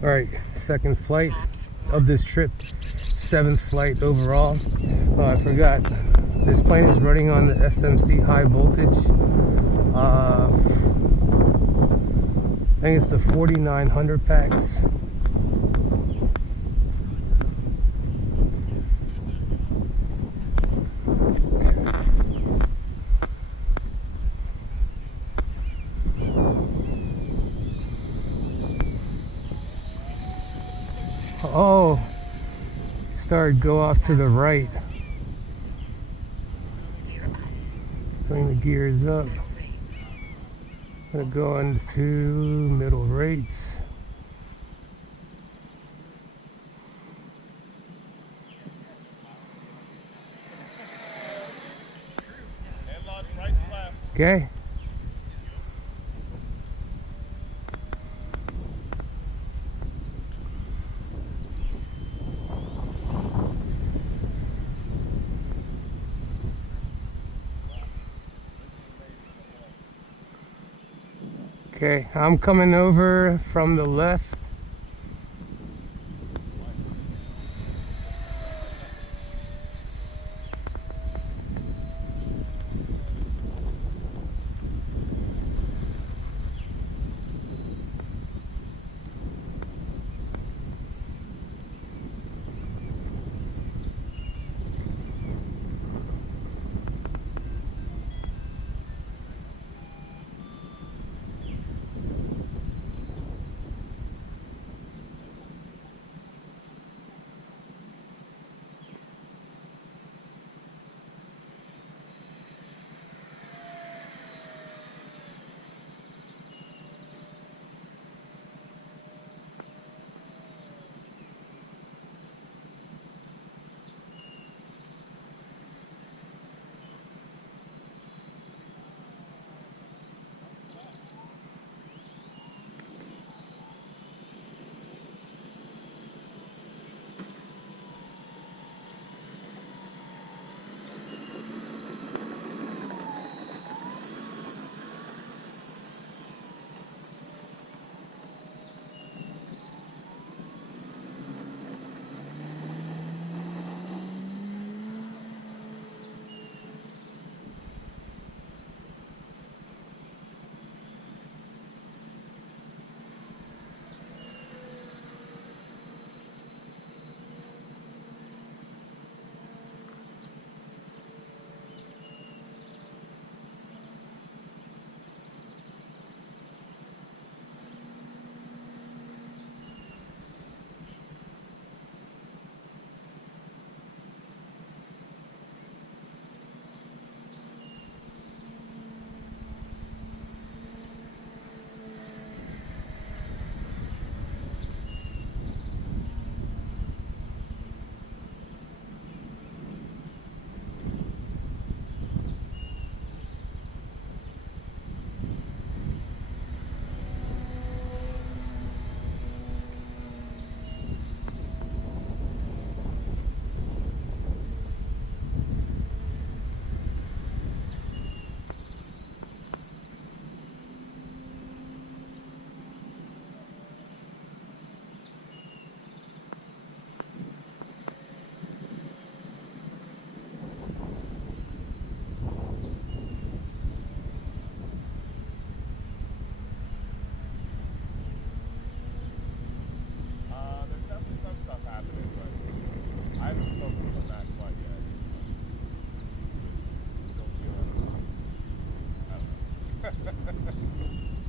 Alright, second flight of this trip, 7th flight overall. Oh, I forgot, this plane is running on the SMC high voltage. I think it's the 4900 packs. Oh, started go off to the right. Bring the gears up. Gonna go into middle rates. Okay. Okay, I'm coming over from the left.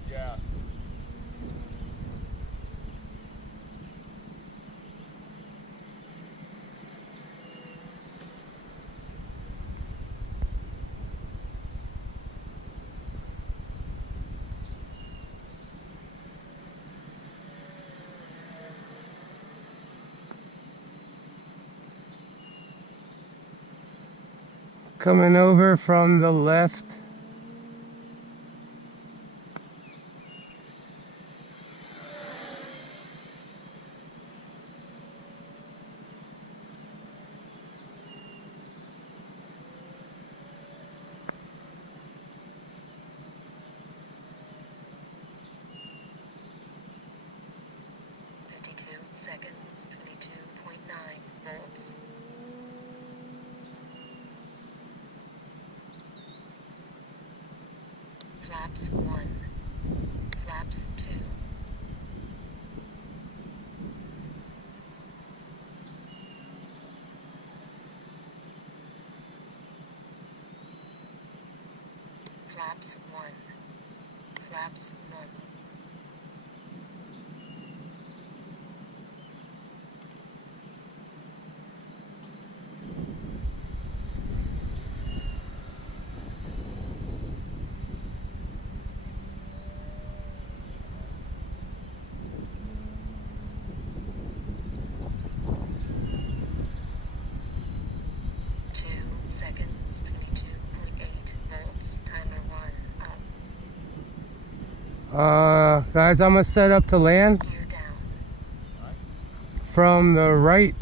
Yeah. Coming over from the left. Flaps 1. Flaps 2. Flaps 1. Flaps 1. Seconds, 22.8 volts, timer 1 up. Guys, I'm gonna set up to land Gear down. from the right.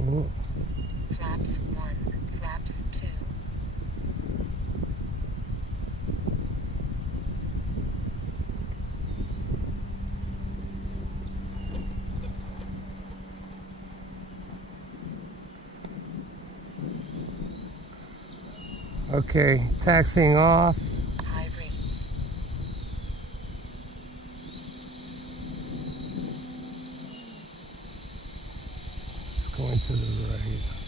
Oh. Flaps 1. Flaps 2. Okay, taxiing off. High rate. It's going to the right.